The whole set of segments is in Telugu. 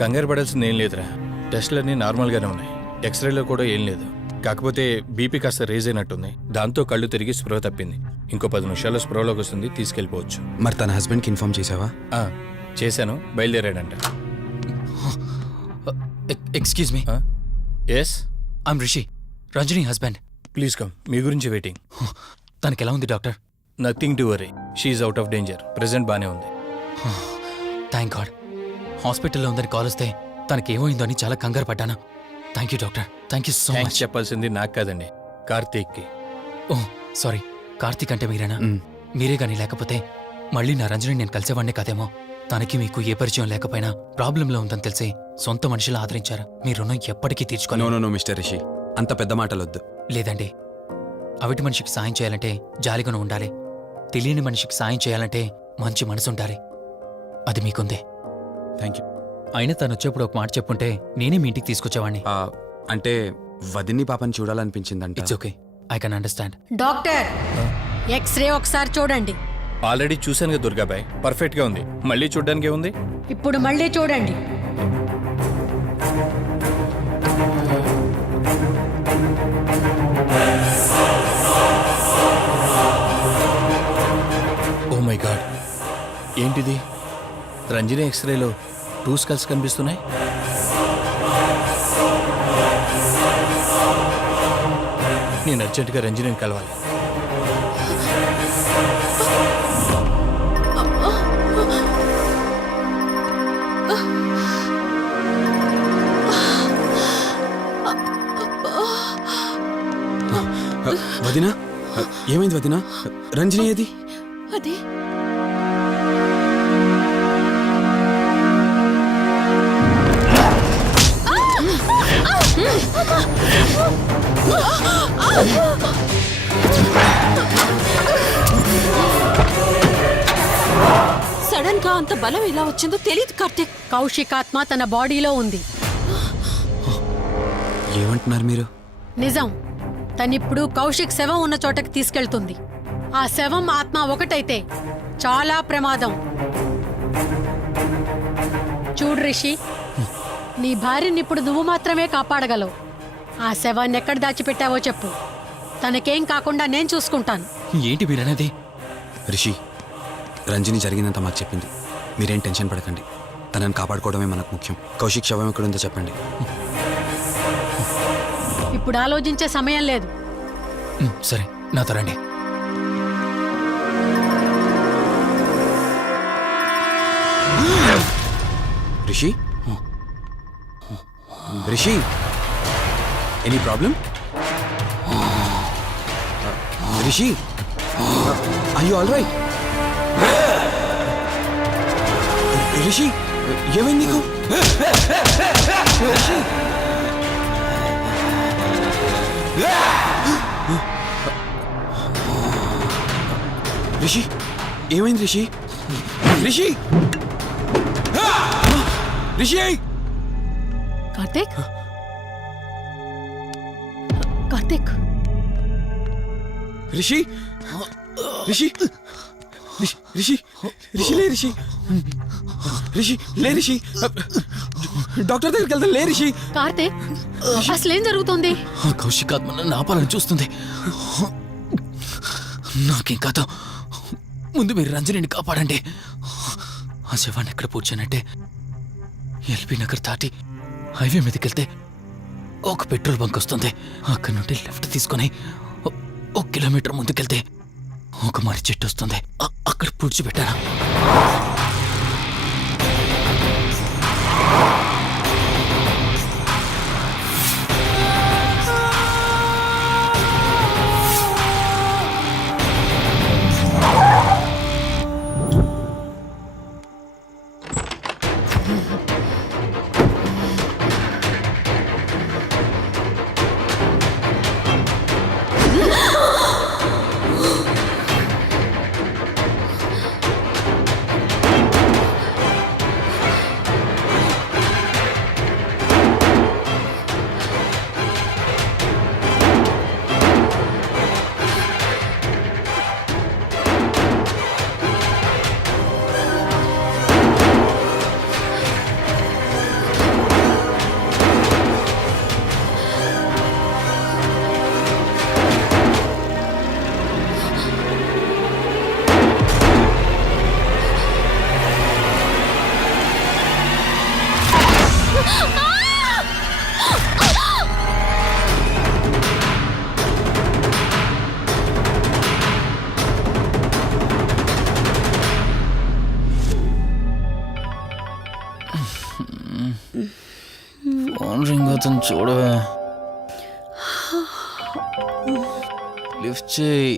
కంగారు పడాల్సింది ఏం లేదురా. టెస్టులన్నీ నార్మల్గానే ఉన్నాయి. ఎక్స్రేలో కూడా ఏం లేదు. కాకపోతే బీపీ కాస్త రేజ్ అయినట్టుంది. దాంతో కళ్ళు తిరిగి స్పృహ తప్పింది. ఇంకో 10 నిమిషాల్లో స్పృహలోకి వస్తుంది, తీసుకెళ్ళిపోవచ్చు. మరి తన హస్బెండ్కి ఇన్ఫార్మ్ చేసావా? చేశాను, బయలుదేరాడంట. Excuse me. Yes, I'm Rishi, Ranjani husband. Please come. మీ గురించి వెయిటింగ్. తనకి ఎలా ఉంది doctor? Nothing to worry. She's out of danger. Present బానే ఉంది. Thank God. హాస్పిటల్లో ఉందని కాల్ వస్తే తనకి ఏమైందో అని చాలా కంగారు పడ్డాను. Thank you doctor. Thank you so thanks much. చెప్పాల్సింది నాకు కాదండి, కార్తీక్కి. ఓ సారీ, కార్తీక్ అంటే మీరేనా? మీరే గానీ లేకపోతే మళ్ళీ నా రంజని నేను కలిసేవాడినే కాదేమో. తనకి మీకు ఏ పరిచయం లేకపోయినా ప్రాబ్లంలో ఉందని తెలిసి సొంత మనుషులు ఆదరించారు. మీ రుణం ఎప్పటికీ నో తీర్చుకోను. నో నో మిస్టర్ రిషి, అంత పెద్ద మాటలొద్దు. లేదండి, అవిటి మనిషికి సాయం చేయాలంటే జాలిగుణం ఉండాలి. తెలియని మనిషికి సాయం చేయాలంటే మంచి మనసు ఉండాలి. అది మీకుందే. Thank you. అయినా తను వచ్చేప్పుడు ఒక మాట చెప్పుంటే నేనే మీ ఇంటికి తీసుకొచ్చేవాడిని. అంటే వదిన్ని పాపని చూడాలనిపించిందంట. It's okay, I can understand. Doctor, x-ray ఒకసారి చూడండి. ఆల్రెడీ చూశానుగా దుర్గాబాయ్, పర్ఫెక్ట్గా ఉంది. మళ్ళీ చూడ్డానికి ఉంది. ఇప్పుడు మళ్ళీ చూడండి. ఓ మై గాడ్, ఏంటిది? రంజని ఎక్స్రేలో 2 స్కల్స్ కనిపిస్తున్నాయి. నేను అర్జెంటుగా రంజనిని కలవాలి. వదినా, ఏమైంది వదినా? రంజని ఏది? అది సడన్ గా అంత బలం ఎలా వచ్చిందో తెలియదు కార్తీక్. కౌశిక్ ఆత్మ తన బాడీలో ఉంది. ఏమంటున్నారు మీరు? నిజం. తనిప్పుడు కౌశిక్ శవం ఉన్న చోటకి తీసుకెళ్తుంది. ఆ శవం ఆత్మ ఒకటైతే చాలా ప్రమాదం. చూడు రిషి, నీ భార్యని ఇప్పుడు నువ్వు మాత్రమే కాపాడగలవు. ఆ శవాన్ని ఎక్కడ దాచిపెట్టావో చెప్పు. తనకేం కాకుండా నేను చూసుకుంటాను. ఏంటి మీరనేది? రిషి, రంజని జరిగిందంతా మాకు చెప్పింది. మీరేం టెన్షన్ పడకండి. తనని కాపాడుకోవడమే మనకు ముఖ్యం. కౌశిక్ శవం ఎక్కడుందో చెప్పండి. ఇప్పుడు ఆలోచించే సమయం లేదు. సరే, నాతో రండి. Rishi, Rishi, any problem? Rishi, are you all right? Rishi, ఏమైంది నీకు? రిషి, రిషి, ఏమైంది రిషి? రిషి, రిషి! కార్తీక్, కార్తీక్, రిషి, రిషి, రిషి, రిషి లే రిషి, రిషి లే రిషి, డాక్టర్ దగ్గరికి వెళ్తాం. లే రిషి. కార్తీక్, అసలేం జరుగుతుంది? కౌశిక్ ఆత్మ నన్ను ఆపాలని చూస్తుంది. నాకేం కాదు, ముందు మీరు రంజనిని కాపాడండి. ఆ శవాన్ని ఎక్కడ పూడ్చానంటే ఎల్బీ నగర్ దాటి హైవే మీదకెళ్తే ఒక పెట్రోల్ బంక్ వస్తుంది. అక్కడ నుండి లెఫ్ట్ తీసుకొని 1 కిలోమీటర్ ముందుకెళ్తే ఒక మర్రి చెట్టు వస్తుంది. అక్కడ పూడ్చిపెట్టాను. ఏమవుతుంది చూడవే. లిఫ్ట్ చేయి.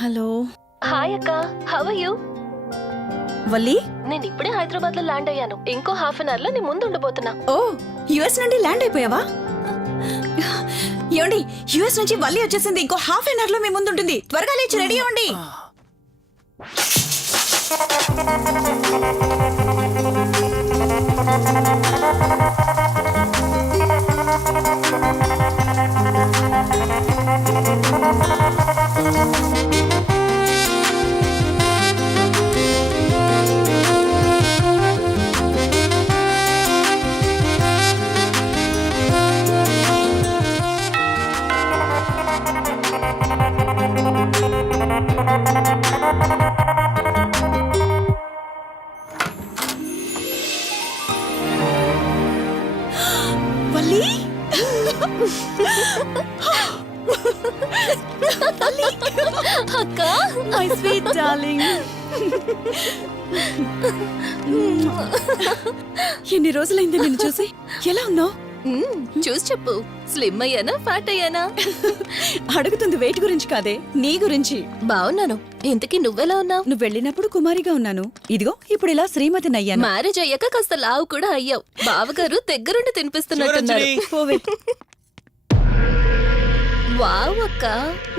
హలో హాయ్ అక్క, హౌ ఆర్ యు? వల్లి. నేను ఇప్పుడే హైదరాబాద్ లో ల్యాండ్ అయ్యాను. ఇంకో హాఫ్ అన్ అవర్ లో నీ ముందు ఉండబోతున్నా. ఓ యుఎస్ నుండి ల్యాండ్ అయిపోయావా? ఏమండి, యుఎస్ నుంచి వల్లి వచ్చేసింది. ఇంకో హాఫ్ అన్ అవర్ లో మీ ముందు ఉంటుంది. త్వరగా లేచి రెడీ అవ్వండి. వల్లి, అక్క, మై స్వీట్ డార్లింగ్. ఎన్ని రోజులైంది నిన్ను చూసి. ఎలా ఉన్నావు? చూసి చెప్పు. స్లిమ్ అయ్యానా, ఫ్యాట్ అయ్యానా? అడుగుతుంది వెయిట్ గురించి కాదే, నీ గురించి. బాగున్నాను. ఇంతకీ నువ్వెలా ఉన్నావు? నువ్వు వెళ్ళినప్పుడు కుమారిగా ఉన్నాను. ఇదిగో ఇప్పుడు ఇలా శ్రీమతిని అయ్యాను. మ్యారేజ్ అయ్యాక కాస్త లావు కూడా అయ్యావు. బావగారు దగ్గరుండి తినిపిస్తున్నట్టున్నారు. పోవే. వావ్ అక్క,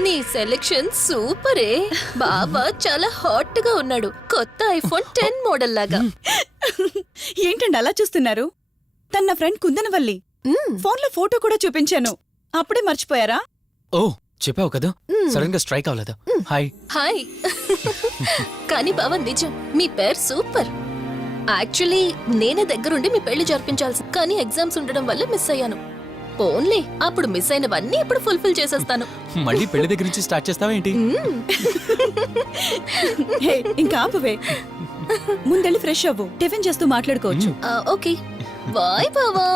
నీ సెలెక్షన్ సూపరే. బావ చాలా హాట్ గా ఉన్నాడు. కొత్త ఐఫోన్ 10 మోడల్ లాగా. ఏంటండి అలా చూస్తున్నారు? తన నా ఫ్రెండ్ కుందనవల్లి. ఫోన్ లో ఫోటో కూడా చూపించాను. అప్పుడే మర్చిపోయారా? ఓ చెప్పావు కదా, సడన్ గా స్ట్రైక్ అవ్వలేదు. హాయ్. హాయ్. కానీ బావ నిజం, మీ పేరు సూపర్. యాక్చువల్లీ నేనే దగ్గరుండి మీ పెళ్లి జరిపించాల్సి, కానీ ఎగ్జామ్స్ ఉండడం వల్ల మిస్ అయ్యాను. పోన్లే, అప్పుడు మిస్ అయినవన్నీ ఇప్పుడు ఫుల్ఫిల్ చేసేస్తాను. మళ్ళీ పెళ్లి దగ్గర నుంచి స్టార్ట్ చేస్తావా ఏంటి? హే, ఇంకా ఆపువే. ముందెళ్ళి ఫ్రెష్ అవ్వు. టిఫిన్ చేస్తూ మాట్లాడుకోవచ్చు. ఓకే బాయ్ బావా.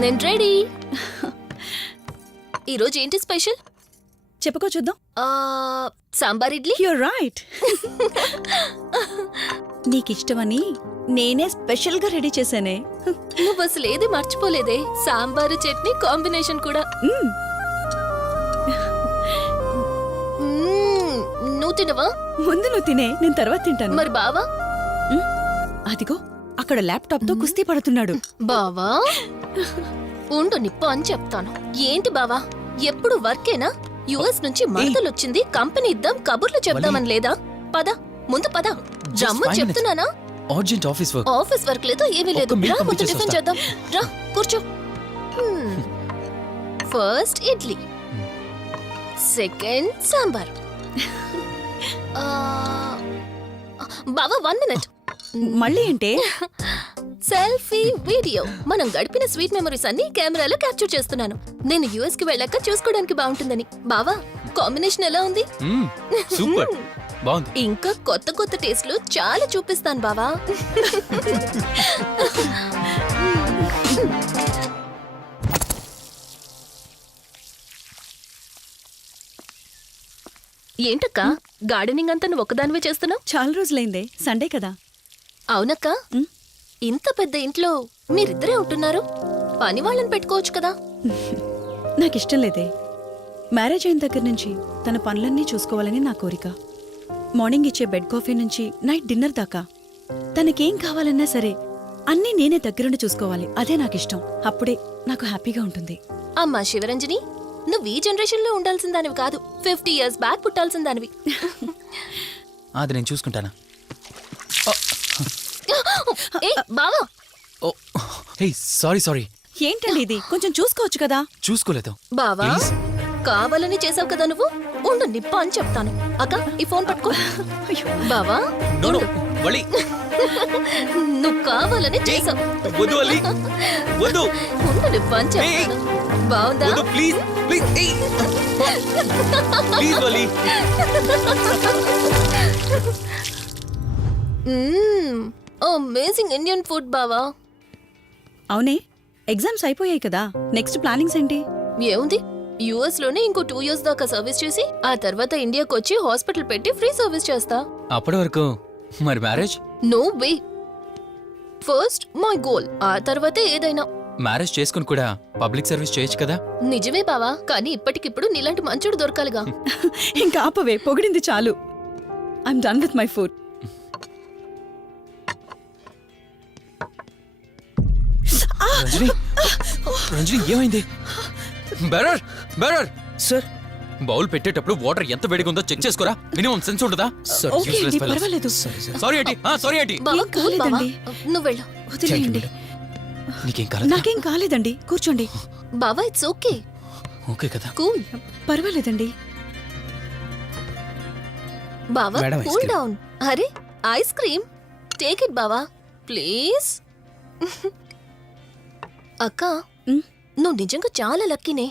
నేను రెడీ. ఈరోజు ఏంటి స్పెషల్? చెప్పుకో చూద్దాం. సాంబార్ ఇడ్లీ. You're right. నీకిష్టమని నేనే స్పెషల్ గా రెడీ చేశానే. నువ్వు అసలు ఏది మర్చిపోలేదే. సాంబారు చట్నీ కాంబినేషన్ కూడా. నువ్వు తినవా? ముందు నువ్వు తినే, నేను తర్వాత తింటాను. మరి బావా? అదిగో అక్కడ ల్యాప్టాప్ తో కుస్తీ పడుతున్నాడు. బావా ఉండు, నిప్పు అని చెప్తాను. ఏంటి బావా, ఎప్పుడు వర్కేనా? యుఎస్ నుంచి మరదలొచ్చింది, కంపెనీ ఇద్దాం, కబుర్లు చెప్దామని లేదా? పద ముందు పద. రమ్ము చెప్తున్నానా? Urgent office work. Office work లేదు, ఏమీ లేదు. ఒక్క మీల్ రా ముందు పంపించేసి టిఫిన్ వస్తా. చేద్దాం. రా కూర్చో. First idli, second sambar. బావా 1 మినిట్. మళ్ళీ ఏంటే? Selfie video. మనం గడిపిన స్వీట్ మెమరీస్ అన్ని కెమెరాలో క్యాప్చర్ చేస్తున్నాను. నేను యుఎస్ కి వెళ్ళాక చూసుకోవడానికి బాగుంటుందని. బావా కాంబినేషన్ ఎలా ఉంది? సూపర్, బాగుంది. ఇంకా కొత్త కొత్త టేస్ట్లు చాలా చూపిస్తాను బావా. ఏంటక్క, గార్డెనింగ్ అంతా నువ్వు ఒకదానివే చేస్తున్నావు? చాలా రోజులైందే, సండే కదా. అవునక్క, ఇంత పెద్ద ఇంట్లో మీరిద్దరే ఉంటున్నారు. పని వాళ్ళని పెట్టుకోవచ్చు కదా. నాకిష్టం లేదే. మ్యారేజ్ అయిన దగ్గర నుంచి తన పనులన్నీ చూసుకోవాలని నా కోరిక. మార్నింగ్ ఇచ్చే బెడ్ కాఫీ నుంచి నైట్ డిన్నర్ దాకా తనకేం కావాలన్నా సరే అన్నీ నేనే దగ్గరుండి చూసుకోవాలి. అదే నాకిష్టం. అప్పుడే నాకు హ్యాపీగా ఉంటుంది. అమ్మా శివరంజని, నువ్వు ఈ జనరేషన్ లో ఉండాల్సిన దానివి కాదు. 50 years బ్యాక్ పుట్టాల్సిన దానివి. అది నేను చూసుకుంటానా? ఏ బావా. ఓ హే, సారీ సారీ. ఏంటండి ఇది? కొంచెం చూసుకోవచ్చు కదా. చూసుకోలేదు. బావా Please. కావాలని చేసావు కదా నువ్వు. ఉండు నిప్ప అని చెప్తాను. అక్క ఈ ఫోన్ పట్టుకో. బావా నో నో వలి, నువ్వు కావాలని చేసావు. వద్దు వలి, వద్దు. ఉండు నిప్ప అని చెప్తాను. బావుందా? వద్దు ప్లీజ్ ప్లీజ్. ప్లీజ్ వలి. అమేజింగ్ ఇండియన్ ఫుడ్ బావా. అవునే, ఎగ్జామ్స్ అయిపోయాయి కదా. నెక్స్ట్ ప్లానింగ్స్ ఏంటి? ఏముంది, యుఎస్ లోనే ఇంకో 2 years దాకా సర్వీస్ చేసి ఆ తర్వాత ఇండియాకి వచ్చి హాస్పిటల్ పెట్టి ఫ్రీ సర్వీస్ చేస్తా. అప్పటి వరకు మరి marriage? No way. First my goal, ఆ తర్వాతే ఏదైనా. మ్యారేజ్ చేసుకుని కూడా పబ్లిక్ సర్వీస్ చేయొచ్చు కదా. నిజమే బావా, కానీ ఇప్పటికిప్పుడు నీలాంటి మంచుడు దొరకాలిగా. ఇంకా ఆపవే, పొగిడింది చాలు. I'm done with my food. Ranjani, Ranjani ఏమైంది? బెరర్ బెరర్ సార్ బౌల్ పెట్టేటప్పుడు వాటర్ ఎంత వేడిగా ఉందో చెక్ చేసుకోరా. మినిమం సెన్స్ ఉంటుందా? ఓకే అండి, పర్వాలేదు. సారీ ఏంటి, సారీ ఏంటి. బావా ఏం కూల్ బావా, కాలేదండి. నువ్వు వెళ్ళు. వదిలేయండి. నీకేం కాలేదు? నాకేం కాలేదండి, కూర్చోండి. బావా ఇట్స్ ఓకే, ఓకే కదా. కూల్. పర్వాలేదండి. బావా madam, ice cool cream. Down. అరే ఐస్ క్రీమ్, టేక్ ఇట్ బావా ప్లీజ్. అక్క, ఉమ్. నువ్వు నిజంగా చాలా లక్కీనే,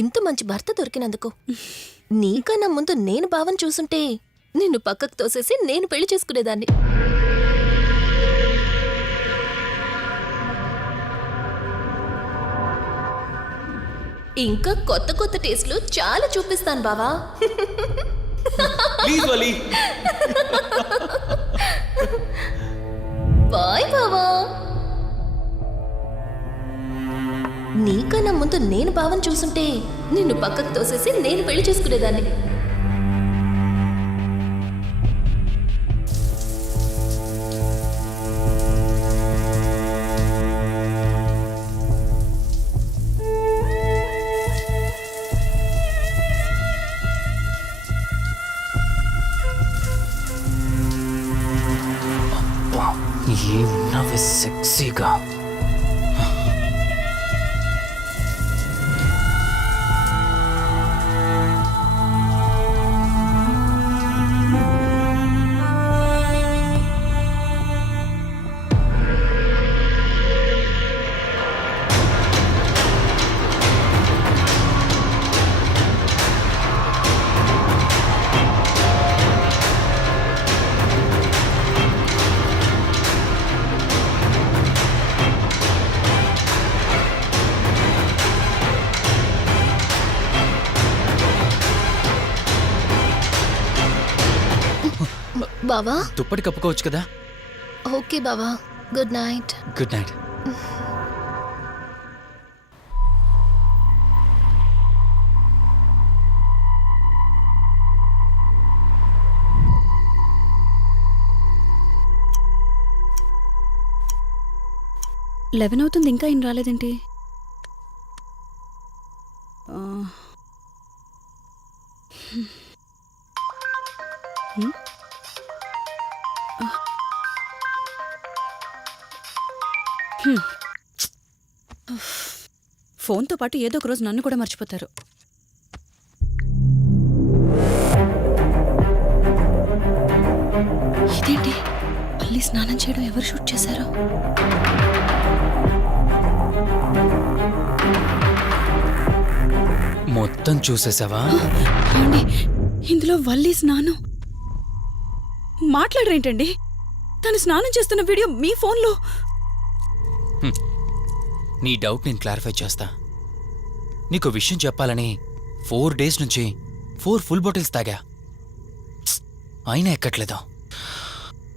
ఇంత మంచి భర్త దొరికినందుకు. నీకన్నా ముందు నేను బావని చూసుంటే నిన్ను పక్కకు తోసేసి నేను పెళ్లి చేసుకునేదాన్ని. ఇంకా కొత్త కొత్త టేస్ట్లు చాలా చూపిస్తాను బావా. Please Vali. బాయ్ బావా. నీకన్నా ముందు నేను బావని చూసుంటే నిన్ను పక్కకు తోసేసి నేను పెళ్లి చేసుకునేదాన్ని. ఏమున్నావే సెక్సీగా. బావా దుప్పటి కప్పుకోవచ్చు కదా. ఓకే బావా, good night. Good night. Eleven అవుతుంది, ఇంకా ఏం రాలేదేంటి? ఆ. హ్మ్. హ్మ్. ఫోన్తో పాటు ఏదో ఒక రోజు నన్ను కూడా మర్చిపోతారు. ఇదేంటి, మళ్ళీ స్నానం చేయడం ఎవరు షూట్ చేశారో? మొత్తం చూసేసావా? ఏమండి, ఇందులో వల్లి స్నానం మాట్లాడరేంటండి? తను స్నానం చేస్తున్న వీడియో మీ ఫోన్లో. నీ డౌట్ నేను క్లారిఫై చేస్తా. నీకు విషయం చెప్పాలని 4 days నుంచి 4 full బాటిల్స్ తాగా, అయినా ఎక్కట్లేదు.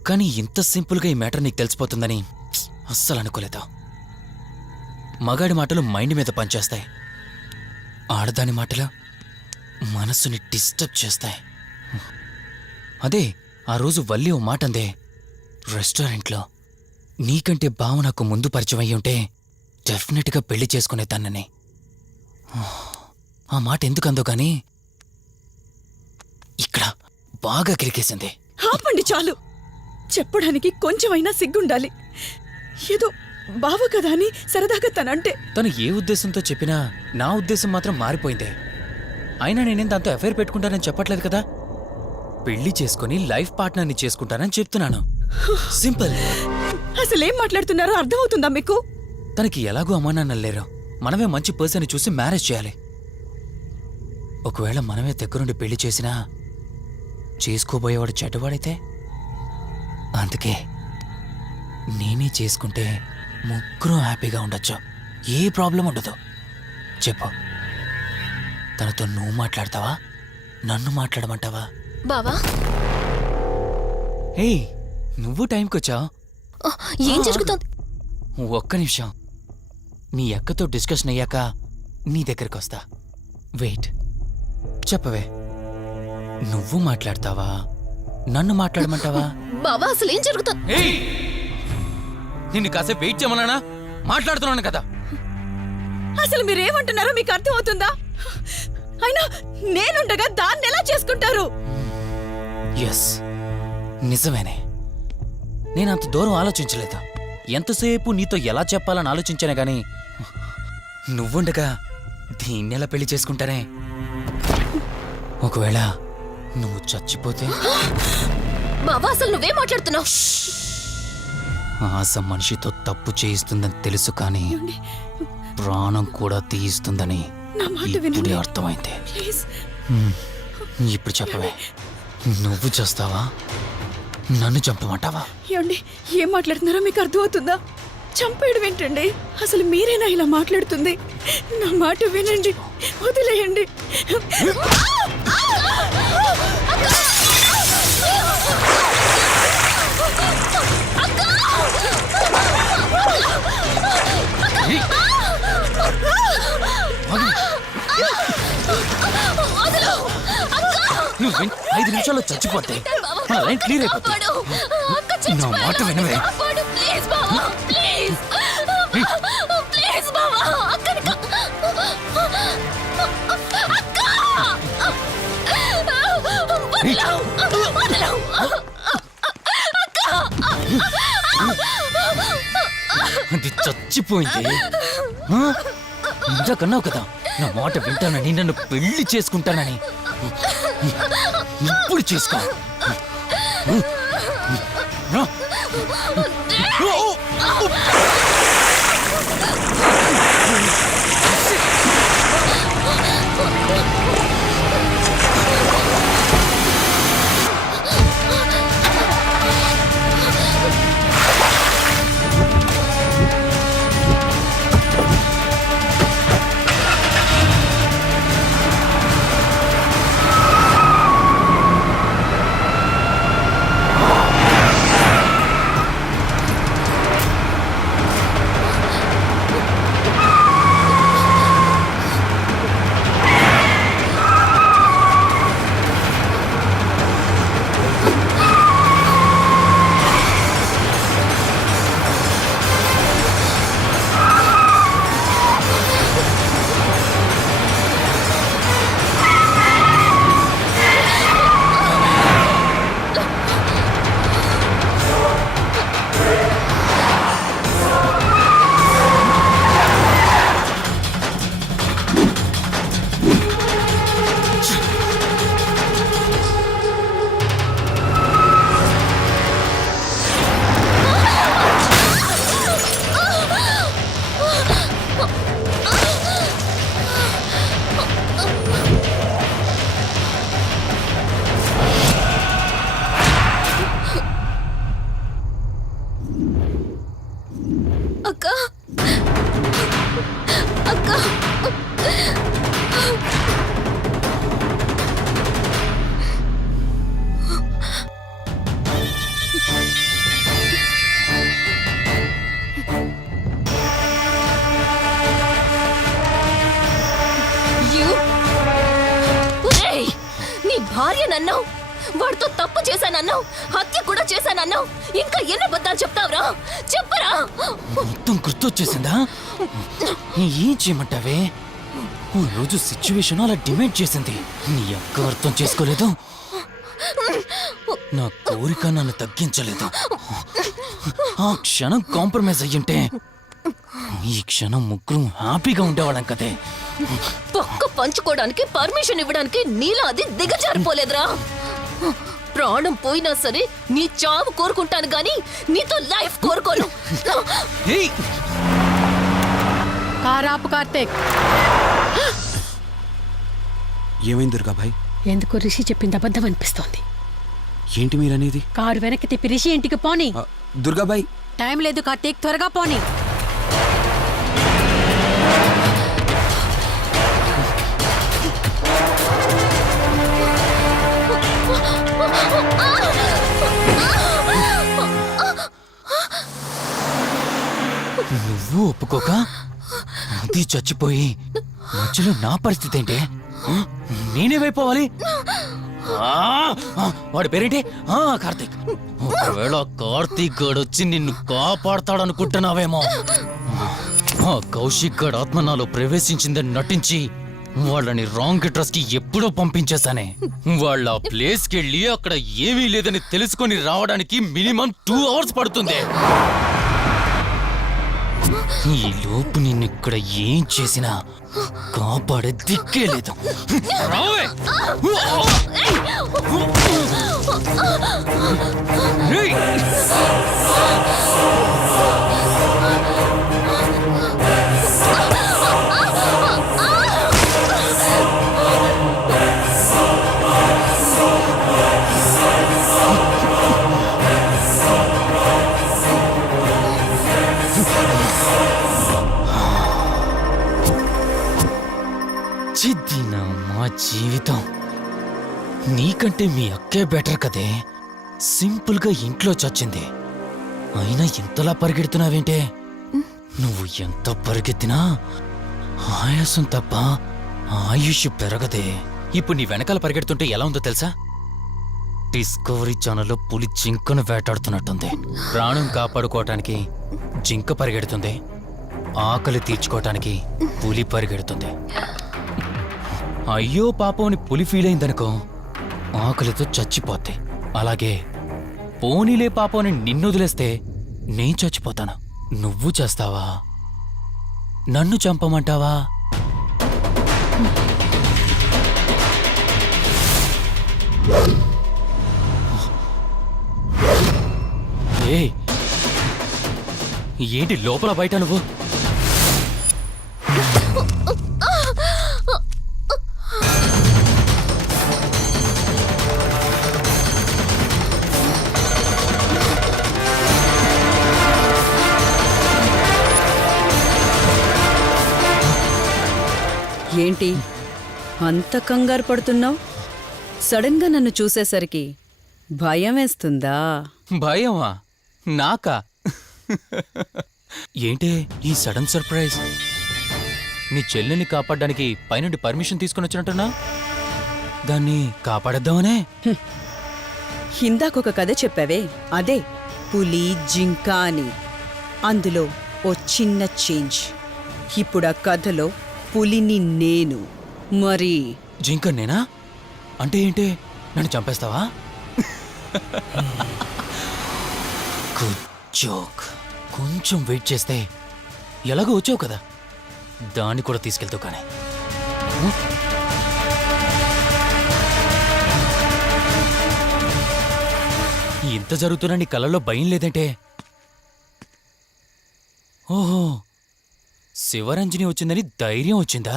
కానీ ఇంత సింపుల్గా ఈ మ్యాటర్ నీకు తెలిసిపోతుందని అస్సలు అనుకోలేదు. మగాడి మాటలు మైండ్ మీద పనిచేస్తాయి, ఆడదాని మాటలు మనస్సుని డిస్టర్బ్ చేస్తాయి. అదే ఆ రోజు వల్లి ఓ మాట అందే రెస్టారెంట్లో, నీకంటే బావ నాకు ముందు పరిచయం అయ్యి ఉంటే డెఫినెట్గా పెళ్లి చేసుకునేదాన్నని. ఆ మాట ఎందుకు అందో గానీ ఇక్కడ బాగా కిరికేసింది. ఆపండి చాలు, చెప్పడానికి కొంచెమైనా సిగ్గుండాలి. ఏదో బావ కదా అని సరదాగా తనంటే. తను ఏ ఉద్దేశంతో చెప్పినా నా ఉద్దేశం మాత్రం మారిపోయిందే. అయినా నేనేం దాంతో అఫైర్ పెట్టుకుంటానని చెప్పట్లేదు కదా. పెళ్లి చేసుకుని లైఫ్ పార్ట్నర్ని చేసుకుంటానని చెప్తున్నాను. సింపుల్. అసలేం మాట్లాడుతున్నారో అర్థమవుతుందా మీకు? తనకి ఎలాగో అమ్మానాన్నలు లేరు, మనమే మంచి పర్సన్ చూసి మ్యారేజ్ చేయాలి. ఒకవేళ మనమే దగ్గరుండి పెళ్లి చేసినా చేసుకోబోయేవాడు చెడ్డవాడైతే, అందుకే నేనే చేసుకుంటే ముగ్గురం హ్యాపీగా ఉండొచ్చు, ఏ ప్రాబ్లం ఉండదు. చెప్పు, తనతో నువ్వు మాట్లాడతావా, నన్ను మాట్లాడమంటావా? బావా ఏయ్ నువ్వు టైంకి వచ్చావు. ఆ, ఏం జరుగుతోంది? ఒక్క నిమిషం. మీ అక్కతో డిస్కషన్ అయ్యాక నీ దగ్గరికి వస్తా. వెయిట్, చెప్పవే, నువ్వు మాట్లాడతావా నన్ను మాట్లాడమంటావా? బావా అసలు ఏం జరుగుతుంది? ఏయ్ నిన్ను కాసేపు వెయిట్ చేయమన్నానా? మాట్లాడుతున్నాను కదా. అసలు మీరేమంటున్నారో మీకు అర్థమవుతుందా? అయినా నేనుండగా దాన్ని ఎలా చేసుకుంటారు? ఎస్, నిజమేనే. నేనంత దూరం ఆలోచించలేదు. ఎంతసేపు నీతో ఎలా చెప్పాలని ఆలోచించానే గాని నువ్వుండగా దీన్నెలా పెళ్లి చేసుకుంటానే? ఒకవేళ నువ్వు చచ్చిపోతే? బావా అసలు నువ్వేం మాట్లాడుతున్నావు? ఆశ మనిషితో తప్పు చేయిస్తుందని తెలుసు కానీ ప్రాణం కూడా తీయిస్తుందని నా మాట ఇప్పుడే వినండి. అర్థమైంది. ప్లీజ్. ఇప్పుడు చెప్పవే, నువ్వు చేస్తావా నన్ను చంపమంటావా? ఏమండి, ఏం మాట్లాడుతున్నారో మీకు అర్థమవుతుందా? చంపేయడం ఏంటండి? అసలు మీరేనా ఇలా మాట్లాడుతుంది? నా మాట వినండి, వదిలేయండి. నువ్వు 5 నిమిషాల్లో చచ్చిపోతే మన లైన్ క్లియర్ అయిపోతుంది. కాపాడు. అక్క నా మాట చచ్చిపోయాడు. వినవే. కాపాడు, ప్లీజ్ బావా, ప్లీజ్. ప్లీజ్ బావా, అక్కని వదలవు. అది చచ్చిపోయింది. ఇందాకన్నావు కదా నా మాట వింటానని, నన్ను పెళ్లి చేసుకుంటానని. ఇప్పుడు చేసుకో. రా. అక్క అక్క నీ భార్య నన్నావు, వాడితో తప్పు చేశానన్నావు, హత్య కూడా చేశానన్నావు. ఇంకా ఎన్ని అబద్ధాలు చెప్తావురా? చెప్పరా? మొత్తం గుర్తొచ్చేసిందా? ఏం చేయమంటావే? ఓ రోజు సిచ్యువేషన్ అలా డిమాండ్ చేసింది. నీ అక్క అర్థం చేసుకోలేదు. నా కోరిక నన్ను తగ్గించలేదు. ఆ క్షణం కాంప్రమైజ్ అయ్యుంటే ఈ క్షణం ముగ్గురు హ్యాపీగా ఉండేవాళ్ళం కదే. పక్క పంచుకోవడానికి పర్మిషన్ ఇవ్వడానికి నీలా అది దిగజారిపోలేదురా. ప్రాణం పోయినా సరే నీ చావు కోరుకుంటాను గాని నీతో లైఫ్ కోరుకోను. ఏయ్! కారాపు కార్తీక్. ఏమైంది దుర్గాభాయ్? ఎందుకు రిషి చెప్పింది అబద్ధం అనిపిస్తోంది. ఏంటి మీరనేది? కారు వెనక్కి తిప్పి రిషి ఇంటికి పోని. దుర్గాభాయ్, టైం లేదు కార్తీక్, త్వరగా పోని. ఆ! చెప్పుకోక అది చచ్చిపోయి మధ్యలో నా పరిస్థితి ఏంటి? నేనేమైపోవాలి? వాడి పేరేంటి? కార్తీక్. ఒకవేళ కార్తీక్ గడు వచ్చి నిన్ను కాపాడతాడనుకుంటున్నావేమో. కౌశిక్ గడ్ ఆత్మ నాలో ప్రవేశించిందని నటించి వాళ్ళని రాంగ్ అడ్రస్ కి ఎప్పుడో పంపించేశానే. వాళ్ళ ప్లేస్ కి వెళ్ళి అక్కడ ఏమీ లేదని తెలుసుకొని రావడానికి మినిమం 2 hours పడుతుంది. ఈ లోపు నిన్నిక్కడ ఏం చేసినా కాపాడే దిక్కే లేదు. రావే! ఏయ్! చిద్దినా మా జీవితం. నీకంటే మీ అక్కే బెటర్ కదే. సింపుల్ గా ఇంట్లో చచ్చింది. అయినా ఇంతలా పరిగెడుతున్నావేంటే? నువ్వు ఎంత పరిగెత్తినా ఆయాసం తప్ప ఆయుష్ పెరగదే. ఇప్పుడు నీ వెనకాల పరిగెడుతుంటే ఎలా ఉందో తెలుసా? డిస్కవరీ ఛానల్లో పులి జింకను వేటాడుతున్నట్టుంది. ప్రాణం కాపాడుకోవటానికి జింక పరిగెడుతుంది, ఆకలి తీర్చుకోవటానికి పులి పరిగెడుతుంది. అయ్యో పాపం అని పులి ఫీల్ అయిందనుకో, ఆకలితో చచ్చిపోద్ది. అలాగే పోనీలే పాపం అని నిన్ను వదిలేస్తే నేను చచ్చిపోతాను. నువ్వు చేస్తావా? నన్ను చంపమంటావా? ఏయ్, ఏంటి లోపల బయట నువ్వు? ఏంటి అంత కంగారు పడుతున్నావు? సడన్ గా నన్ను చూసేసరికి భయం వేస్తుందా? భయమా? నాకా? ఏంటే ఈ సడన్ సర్ప్రైజ్? నీ చెల్లెల్ని కాపాడడానికి పైనుండి పర్మిషన్ తీసుకుని వచ్చినట్టున్నా? దాన్ని కాపాడేద్దామనే? ఇందాకొక కథ చెప్పావే, అదే పులి జింక అని. అందులో ఓ చిన్న చేంజ్. ఇప్పుడు ఆ కథలో పులిని నేను. మరి జింక నేనా? అంటే ఏంటి? నన్ను చంపేస్తావా? Good joke. కొంచెం వెయిట్ చేస్తే ఎలాగో వచ్చావు కదా, దాన్ని కూడా తీసుకెళ్తావు. కానీ ఇంత జరుగుతున్నా నీ కళ్ళల్లో భయం లేదంటే? ఓహో, శివరంజని వచ్చిందని ధైర్యం వచ్చిందా?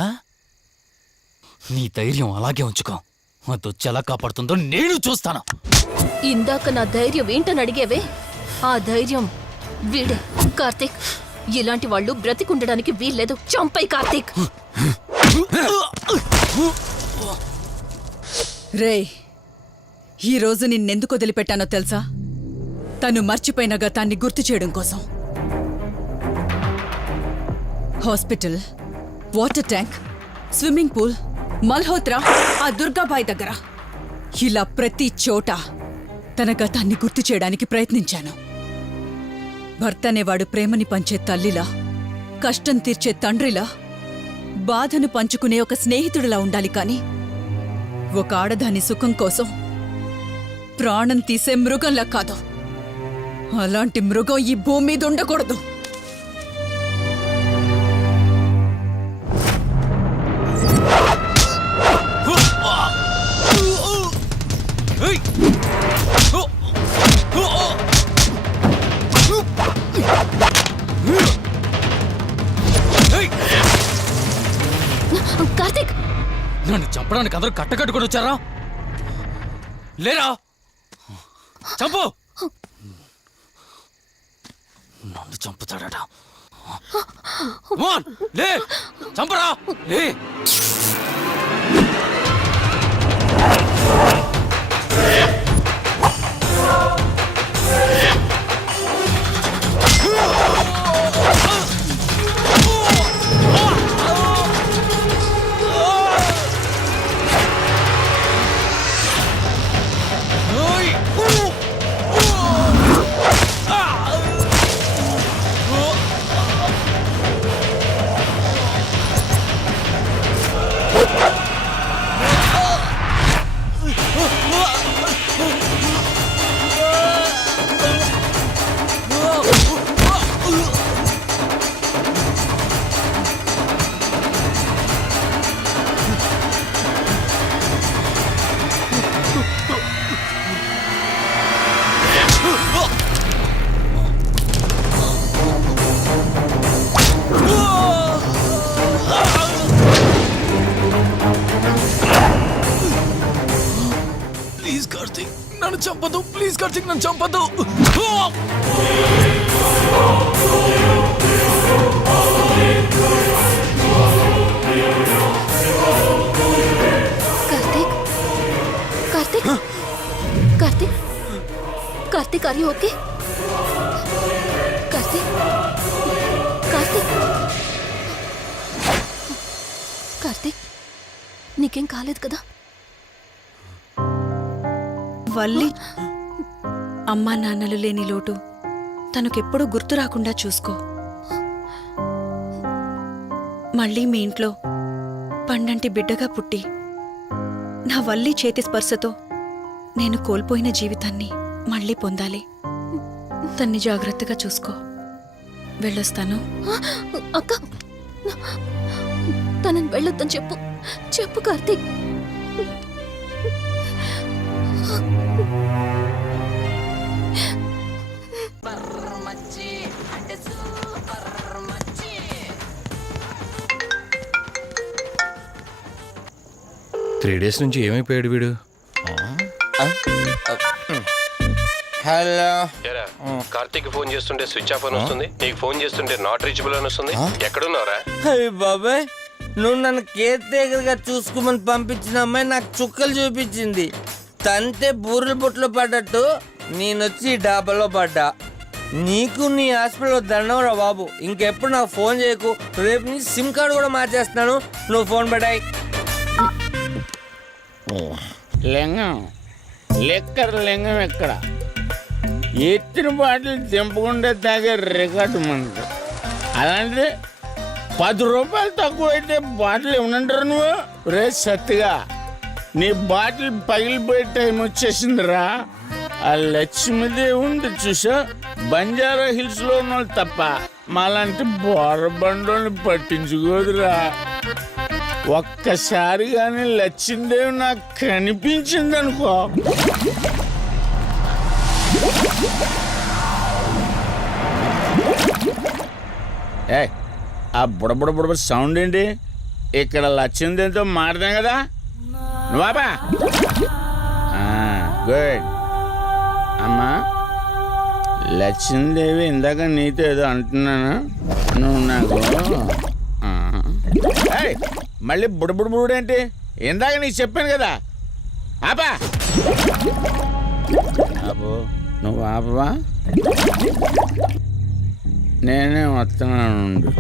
నీ ధైర్యం అలాగే ఉంచుకో. అదొచ్చి ఎలా కాపాడుతుందో నేను చూస్తాను. ఇందాక నా ధైర్యం ఏంటని అడిగేవే, ఆ ధైర్యం వీడే కార్తీక్. ఇలాంటి వాళ్ళు బ్రతికుండడానికి వీల్లేదు. చంపై కార్తీక్. రే, ఈరోజు నిన్నెందుకు వదిలిపెట్టానో తెలుసా? తను మర్చిపోయిన గతాన్ని గుర్తు చేయడం కోసం. Hospital, water tank, swimming pool, Malhotra, ఆ దుర్గాబాయ్ దగ్గర, ఇలా ప్రతి చోట తన గతాన్ని గుర్తు చేయడానికి ప్రయత్నించాను. భర్త అనేవాడు ప్రేమని పంచే తల్లిలా, కష్టం తీర్చే తండ్రిలా, బాధను పంచుకునే ఒక స్నేహితుడిలా ఉండాలి. కాని ఒక ఆడదాని సుఖం కోసం ప్రాణం తీసే మృగంలా కాదు. అలాంటి మృగం ఈ భూమి మీద ఉండకూడదు. కార్తీక్, నన్ను చంపడానికి అందరూ కట్టకట్టుకొని వచ్చారా? లేరా? చంపు! నన్ను చంపుతాడట. లే, చంపరా! లే! నన్ను చంపదు ప్లీజ్ కార్తీక్, నన్ను చంపదు. Karthik Karthik Karthik Karthik are you okay? Karthik Karthik Karthik నీకేం కాలేదు కదా? వల్లి అమ్మా నాన్నలు లేని లోటు తనకెప్పుడూ గుర్తు రాకుండా చూసుకో. మళ్ళీ మీ ఇంట్లో పండంటి బిడ్డగా పుట్టి నా వల్లి చేతి స్పర్శతో నేను కోల్పోయిన జీవితాన్ని మళ్ళీ పొందాలి. తన్ని జాగ్రత్తగా చూసుకో. వెళ్ళొస్తాను. అక్క తనని వెళ్ళొద్దని చెప్పు. చెప్పు కార్తీక్. త్రీ డేస్ నుంచి ఏమైపోయాడు వీడు? హలో. కార్తీక్ ఫోన్ చేస్తుంటే స్విచ్ ఆఫ్ అని వస్తుంది, నీకు ఫోన్ చేస్తుంటే నాట్ రీచబుల్ అని వస్తుంది. ఎక్కడున్నారా? అయ్య బాబాయ్, నువ్వు నన్ను కేర్ టేకర్ గా చూసుకోమని పంపించిన అమ్మాయి నాకు చుక్కలు చూపించింది. తంతే బూరెల బొట్లో పడ్డట్టు నేనొచ్చి ఈ డాబాలో పడ్డా. నీకు నీ హాస్పిటల్లో దండంరా బాబు. ఇంకెప్పుడు నాకు ఫోన్ చేయకు. రేపు నీ సిమ్ కార్డు కూడా మార్చేస్తున్నాను. నువ్వు ఫోన్ పెట్టాయి. లింగం లెక్కర లింగం ఎక్కడ? ఎత్తిన బాటిల్ దింపకుండా తాగే రికార్డు మనకు. అలాంటిది 10 రూపాయలు తక్కువ అయితే బాటిల్ ఏమనంటారు నువ్వు? రే సత్తిగా, నీ బాటిల్ పగిలిపోయే టైం వచ్చేసిందిరా. ఆ లక్ష్మీదేవి ఉంది చూసా, బంజారా హిల్స్ లో ఉన్న వాళ్ళు తప్ప మాలాంటి బోరబండోని పట్టించుకోదురా. ఒక్కసారి కానీ లక్ష్మీదేవి నాకు కనిపించింది అనుకో, ఏ ఆ బుడబుడ సౌండ్ ఏంటి? ఇక్కడ లక్ష్మీదేవితో మాడదాం కదా నువ్వా? గుడ్ అమ్మా. లక్ష్మీదేవి ఇందాక నీతో ఏదో అంటున్నాను, నువ్వు నాకు మళ్ళీ బుడబుడేంటి? ఇందాక నీకు చెప్పాను కదా ఆపా. అబ్బో నువ్వు ఆపవా? నేనే వస్తున్నాను.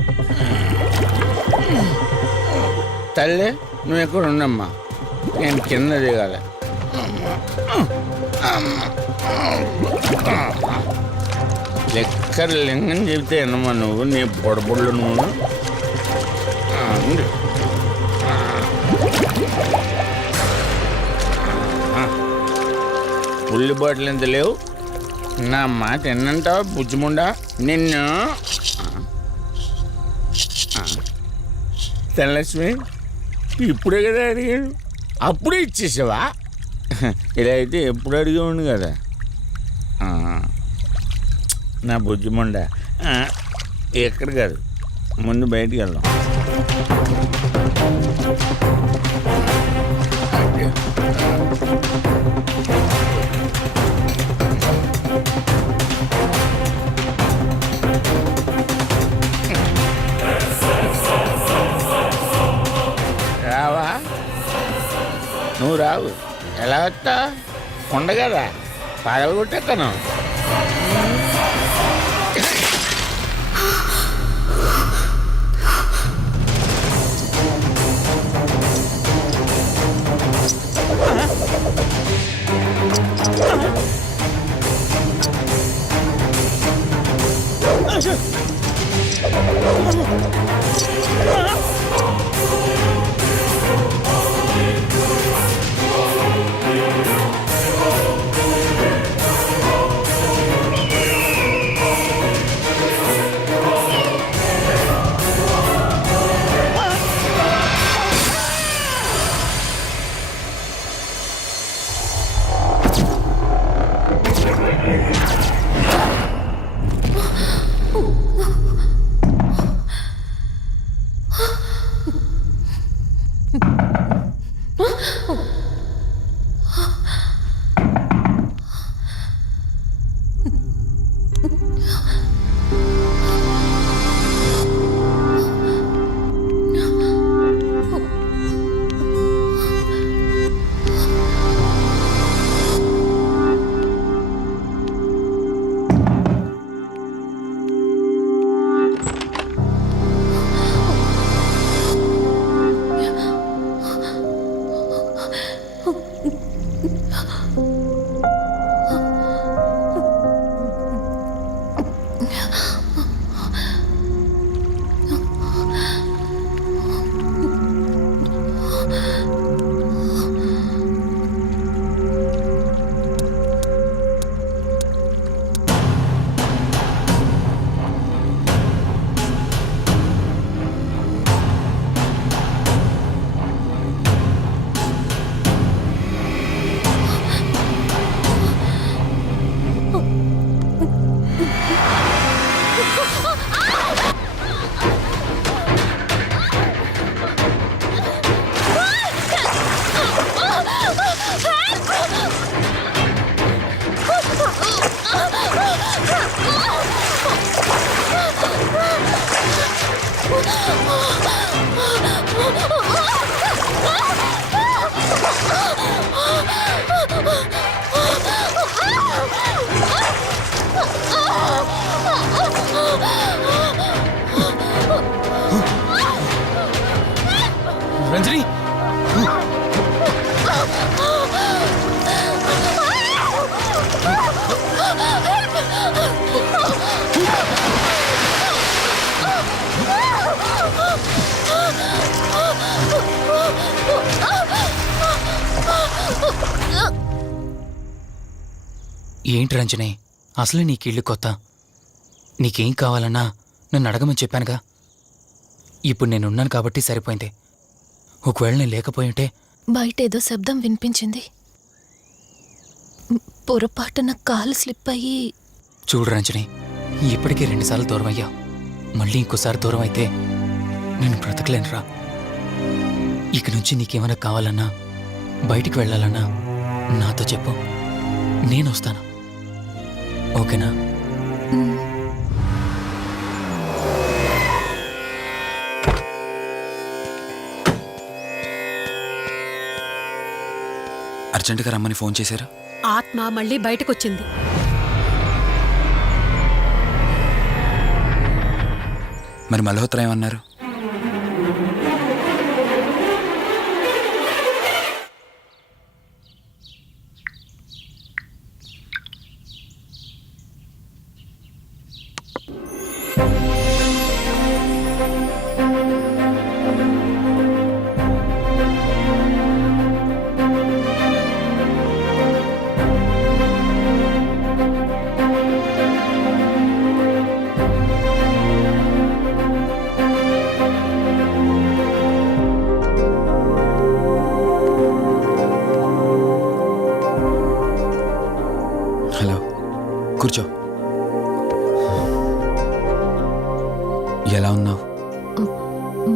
తల్లి నువ్వు ఎక్కడ ఉండమ్మా, నేను కింద దిగాలి. లెక్కర లింగం చెబితే ఎన్నమ్మా నువ్వు, నీ బొడబుళ్ళు నువ్వు. పుల్లి బాటిల్ ఎంత లేవు? నా మాట ఎన్నంటావా బుజ్జిముండా? నిన్ను ధనలక్ష్మి ఇప్పుడే కదా అడిగాడు, అప్పుడే ఇచ్చేసావా? ఇలా అయితే ఎప్పుడు అడిగేవాడిని కదా. నా బుజ్జిముండా ఎక్కడ కాదు, ముందు బయటికి వెళ్దాం. రావా? నువ్వు రావు. ఎలా వస్తా? కొండ కదా, పగలగొట్టేస్తాను. రంజని ఏంటి రంజని, అసలే నీకు ఇల్లు కొత్త. నీకేం కావాలన్నా నన్ను అడగమని చెప్పానుగా. ఇప్పుడు నేనున్నాను కాబట్టి సరిపోయింది. ఒకవేళ నేను లేకపోయి ఉంటే బయట ఏదో శబ్దం వినిపించింది. పొరపాటున కాలు స్లిప్ అయ్యి. చూడు రంజని, ఇప్పటికే 2 సార్లు దూరం అయ్యా. మళ్ళీ ఇంకోసారి దూరం అయితే నేను బ్రతకలేనురా. ఇక నుంచి నీకేమైనా కావాలన్నా బయటికి వెళ్ళాలన్నా నాతో చెప్పు, నేను వస్తాను. ఓకేనా? అర్జెంటుగా రమ్మని ఫోన్ చేశారు. ఆత్మ మళ్ళీ బయటకొచ్చింది. మరి మల్హోత్రా ఏమన్నారు? హలో, కూర్చో. ఎలా ఉన్నావు?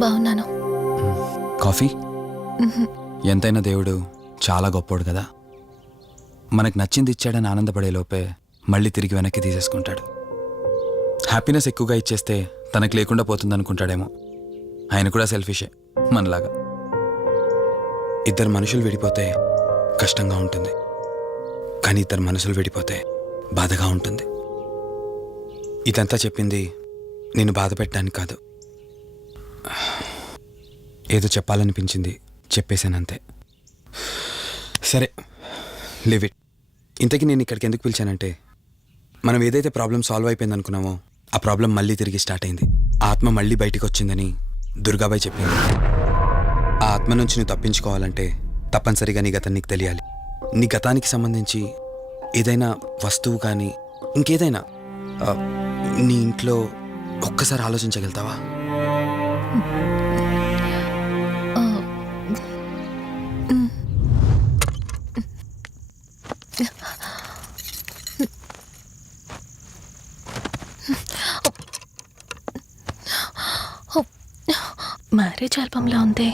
బాగున్నాను. కాఫీ? ఎంతైనా దేవుడు చాలా గొప్పోడు కదా. మనకు నచ్చింది ఇచ్చాడని ఆనందపడే లోపే మళ్ళీ తిరిగి వెనక్కి తీసేసుకుంటాడు. హ్యాపీనెస్ ఎక్కువగా ఇచ్చేస్తే తనకు లేకుండా పోతుందనుకుంటాడేమో. ఆయన కూడా సెల్ఫిషే మనలాగా. ఇద్దరు మనుషులు విడిపోతే కష్టంగా ఉంటుంది, కానీ ఇద్దరు మనసులు విడిపోతే బాధగా ఉంటుంది. ఇదంతా చెప్పింది నేను బాధ పెట్టడానికి కాదు. ఏదో చెప్పాలనిపించింది, చెప్పేశానంతే. సరే, లివ్ ఇట్. ఇంతకీ నేను ఇక్కడికి ఎందుకు పిలిచానంటే, మనం ఏదైతే ప్రాబ్లం సాల్వ్ అయిపోయింది అనుకున్నామో ఆ ప్రాబ్లం మళ్ళీ తిరిగి స్టార్ట్ అయింది. ఆ ఆత్మ మళ్ళీ బయటికి వచ్చిందని దుర్గాబాయ్ చెప్పింది. ఆ ఆత్మ నుంచి నువ్వు తప్పించుకోవాలంటే తప్పనిసరిగా నీ గతం నీకు తెలియాలి. నీ గతానికి సంబంధించి ఏదైనా వస్తువు కానీ ఇంకేదైనా నీ ఇంట్లో ఒక్కసారి ఆలోచించగలుగుతావా? మ్యారేజ్ ఆల్బంలా ఉంది.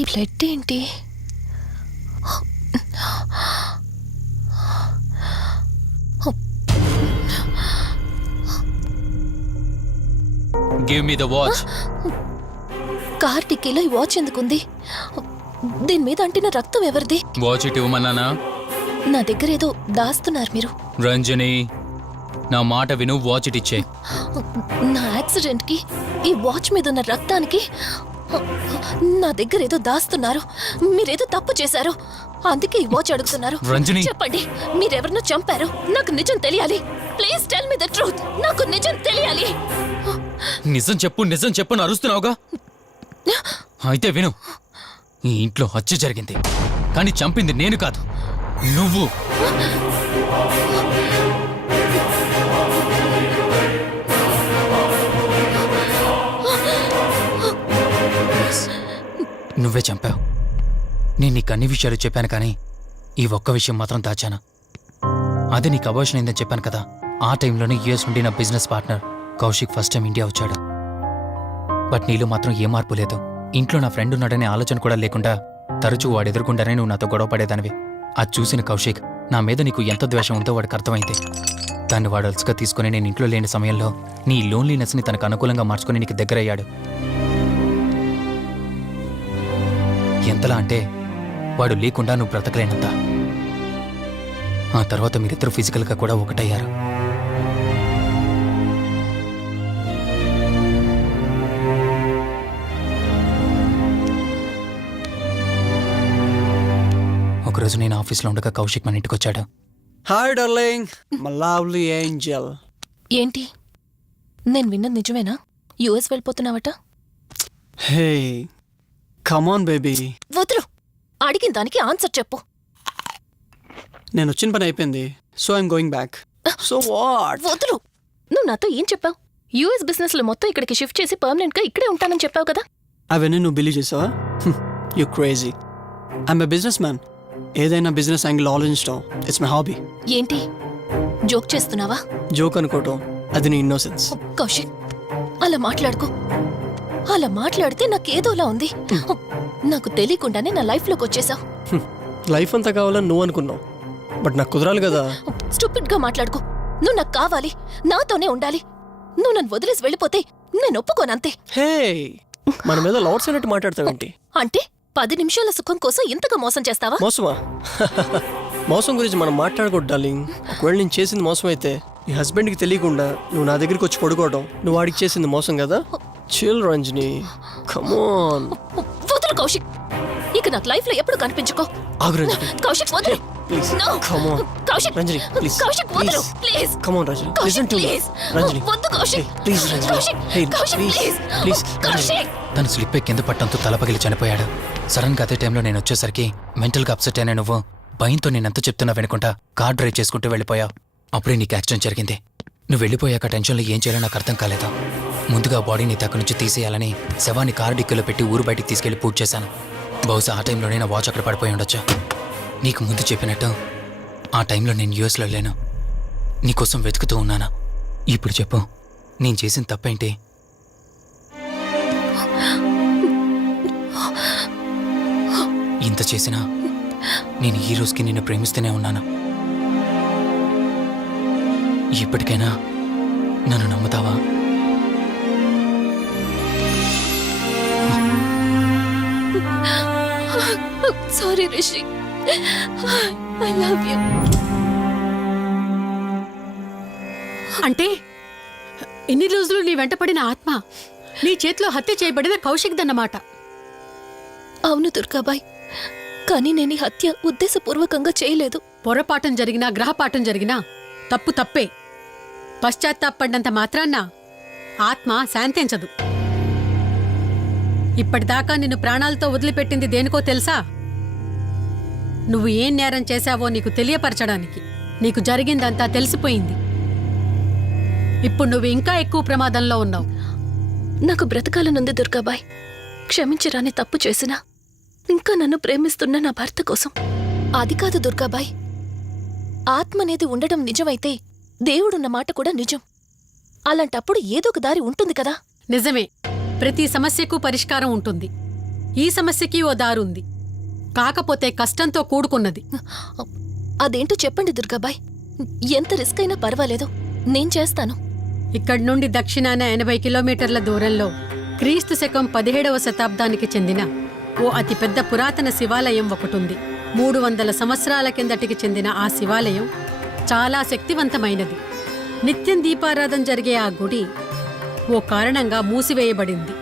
ఈ బ్లడ్ ఏంటి? Give me the watch. Car టిక్కీలో ఈ వాచ్ ఎందుకుంది? దీని మీద అంటిన రక్తం ఎవరిది? వాచ్ ఇటు ఇవ్వమన్నానా? నా దగ్గర ఏదో దాస్తున్నారు మీరు. రంజని, నా మాట విను, వాచ్ ఇటు ఇచ్చే. నా యాక్సిడెంట్ కి ఈ వాచ్ మీద ఉన్న రక్తానికి నా దగ్గర ఏదో దాస్తున్నారు. మీరేదో తప్పు చేశారు, అందుకే ఈ వాచ్ అడుగుతున్నారు. రంజని, చెప్పండి, మీరెవరినో చంపారు. నాకు నిజం తెలియాలి. Please tell me the truth. నాకు నిజం తెలియాలి. నిజం చెప్పు, నిజం చెప్పు అని అరుస్తున్నావుగా. అయితే విను, ఈ ఇంట్లో హత్య జరిగింది. కానీ చంపింది నేను కాదు, నువ్వు. నువ్వే చంపావు. నేను నీకు అన్ని విషయాలు చెప్పాను, కానీ ఈ ఒక్క విషయం మాత్రం దాచాను. అదే నీకు అబార్షన్ అయిందని చెప్పాను కదా. ఆ టైంలోనే యూఎస్ నుండి నా business partner Kaushik first time India వచ్చాడు. బట్ నీలో మాత్రం ఏ మార్పు లేదు. ఇంట్లో నా ఫ్రెండ్ ఉన్నాడనే ఆలోచన కూడా లేకుండా తరచూ వాడు ఎదుర్కొంటానే నువ్వు నాతో గొడవ పడేదానివి. అది చూసిన కౌశిక్ నా మీద నీకు ఎంత ద్వేషం ఉందో వాడికి అర్థమైంది. దాన్ని వాడు అలసుగా తీసుకుని నేను ఇంట్లో లేని సమయంలో నీ లోన్లీనెస్ని తనకు అనుకూలంగా మార్చుకుని నీకు దగ్గరయ్యాడు. ఎంతలా అంటే వాడు లేకుండా నువ్వు బ్రతకలేనంత. ఆ తర్వాత మీరిద్దరు ఫిజికల్గా కూడా ఒకటయ్యారు. ఒకరోజు నేను ఆఫీస్లో ఉండగా కౌశిక్ మన ఇంటికి వచ్చాడు. Hi darling, my lovely angel. ఏంటి, నేను విన్నది నిజమేనా? యుఎస్ వెళ్ళిపోతున్నావట? Hey come on baby. వదులు, అడిగిన దానికి ఆన్సర్ చెప్పు. నేను వచ్చిన పని అయిపోయింది, so I'm going back. So what? వదులు. నువ్వు నాతో ఏం చెప్పావు? యుఎస్ బిజినెస్ లో మొత్తం ఇక్కడికి షిఫ్ట్ చేసి పర్మనెంట్ గా ఇక్కడే ఉంటానని చెప్పావు కదా. అవన్నీ నువ్వు బిలీవ్ చేసావా? You crazy. I'm a business man. ఏదైనా బిజినెస్ యాంగిల్ ఆలోచించడం ఇట్స్ మై హాబీ. ఏంటి, జోక్ చేస్తున్నావా? జోక్ అనుకోవటం అది నీ ఇన్నోసెన్స్. కౌశిక్, అలా మాట్లాడుకో. అలా మాట్లాడితే నాకేదోలా ఉంది. నాకు తెలియకుండానే నా లైఫ్ లోకి వచ్చేసావు. లైఫ్ అంతా కావాలని నువ్వు అనుకున్నావు, బట్ నాకు కుదరాలి కదా. స్టూపిడ్ గా మాట్లాడుకో. నువ్వు నాకు కావాలి, నాతోనే ఉండాలి. నువ్వు నన్ను వదిలేసి వెళ్ళిపోతే నేను ఒప్పుకోనంతే. హే, మన మీద లవర్స్ అన్నట్టు మాట్లాడతావేంటి? అంటే 10 నిమిషాల సుఖం కోసం ఇంతగా మోసం చేస్తావా? మోసమా? మోసం గురించి మనం మాట్లాడకూడదు డార్లింగ్. ఒకవేళ నేను చేసింది మోసం అయితే నీ హస్బెండ్కి తెలియకుండా నువ్వు నా దగ్గరికి వచ్చి పడుకోవడం నువ్వు వాడికి చేసింది మోసం కదా. Chill Ranjani, come on. వదులు కౌశిక్, ఇక నాకు లైఫ్ లో ఎప్పుడు కనిపించుకో. ఆగు రంజని. కౌశిక్ వదులు. Please No. Come on. Kaushik, Ranjani please. Kaushik వదులు please. Come on Ranjani, Kaushik listen to me. Please. Ranjani వద్దు Kaushik. Please Ranjani. Kaushik, hey Kaushik please please. Please Kaushik. తను స్లిప్ అయి కింద పట్టంతో తల పగిలి చనిపోయాడు. సడన్ గా అదే టైంలో నేను వచ్చేసరికి మెంటల్గా అప్సెట్ అయినా నువ్వు భయంతో నేనెంత చెప్తున్నా వినకుండా కార్ డ్రైవ్ చేసుకుంటూ వెళ్ళిపోయావు. అప్పుడే నీకు యాక్సిడెంట్ జరిగింది. నువ్వు వెళ్ళిపోయాక టెన్షన్లో ఏం చేయాలో నాకు అర్థం కాలేదు. ముందుగా బాడీని తక్కు నుంచి తీసేయాలని శవాన్ని కారు డిక్కీలో పెట్టి ఊరు బయటికి తీసుకెళ్లి పూజ చేశాను. బహుశా ఆ టైంలోనే నా వాచ్ అక్కడ పడిపోయి ఉండొచ్చు. నీకు ముందు చెప్పినట్టు ఆ టైంలో నేను యూఎస్లో లేను. నీకోసం వెతుకుతూ ఉన్నాను. ఇప్పుడు చెప్పు, నేను చేసిన తప్పేంటి? ఇంత చేసినా నేను ఈ రోజుకి నిన్ను ప్రేమిస్తూనే ఉన్నాను. ఇప్పటికైనా నన్ను నమ్ముతావా? Sorry Rishi, I love you. అంటే ఇన్ని రోజులు నీ వెంటపడిన ఆత్మ నీ చేతిలో హత్య చేయబడిన కౌశిక్ దన్నమాట. అవును దుర్గాబాయ్, కానీ నేను ఈ హత్య ఉద్దేశపూర్వకంగా చేయలేదు. పొరపాఠం జరిగినా గ్రహపాఠం జరిగినా తప్పు తప్పే. పశ్చాత్తాపడినంత మాత్రాన్న ఆత్మ శాంతించదు. ఇప్పటిదాకా నిన్ను ప్రాణాలతో వదిలిపెట్టింది దేనికో తెలుసా? నువ్వు ఏం నేరం చేశావో నీకు తెలియపరచడానికి. నీకు జరిగిందంతా తెలిసిపోయింది. ఇప్పుడు నువ్వు ఇంకా ఎక్కువ ప్రమాదంలో ఉన్నావు. నాకు బ్రతకాలనుంది దుర్గాబాయ్. క్షమించరాని తప్పు చేసినా ఇంకా నన్ను ప్రేమిస్తున్న నా భర్త కోసం. అది కాదు దుర్గాబాయ్, ఆత్మ అనేది ఉండడం నిజమైతే దేవుడున్న మాట కూడా నిజం. అలాంటప్పుడు ఏదో ఒక దారి ఉంటుంది కదా. నిజమే, ప్రతి సమస్యకు పరిష్కారం ఉంటుంది. ఈ సమస్యకి ఓ దారుంది, కాకపోతే కష్టంతో కూడుకున్నది. అదేంటో చెప్పండి దుర్గాబాయ్. ఎంత రిస్క్ అయినా పర్వాలేదు, నేను చేస్తాను. ఇక్కడి నుండి దక్షిణాన 80 కిలోమీటర్ల దూరంలో క్రీస్తు శకం 17వ శతాబ్దానికి చెందిన ఓ అతిపెద్ద పురాతన శివాలయం ఒకటుంది. 300 సంవత్సరాల కిందటికి చెందిన ఆ శివాలయం చాలా శక్తివంతమైనది. నిత్యం దీపారాధన జరిగే ఆ గుడి ఓ కారణంగా మూసివేయబడింది.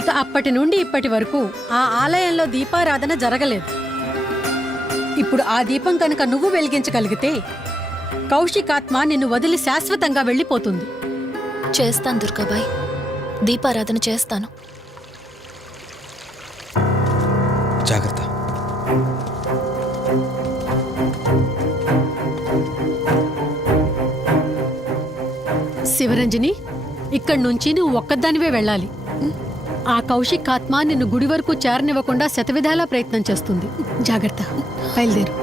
ఇక అప్పటి నుండి ఇప్పటి వరకు ఆ ఆలయంలో దీపారాధన జరగలేదు. ఇప్పుడు ఆ దీపం కనుక నువ్వు వెలిగించగలిగితే కౌశికాత్మ నిన్ను వదిలి శాశ్వతంగా వెళ్ళిపోతుంది. చేస్తాను దుర్గాబాయ్, దీపారాధన చేస్తాను. జాగ్రత్త. శివరంజని ఇక్కడి నుంచి నువ్వు ఒక్కదానివే వెళ్ళాలి. ఆ కౌశిక్ ఆత్మ నిన్ను గుడి వరకు చేరనివ్వకుండా శతవిధాలా ప్రయత్నం చేస్తుంది. జాగ్రత్త, బయలుదేరు.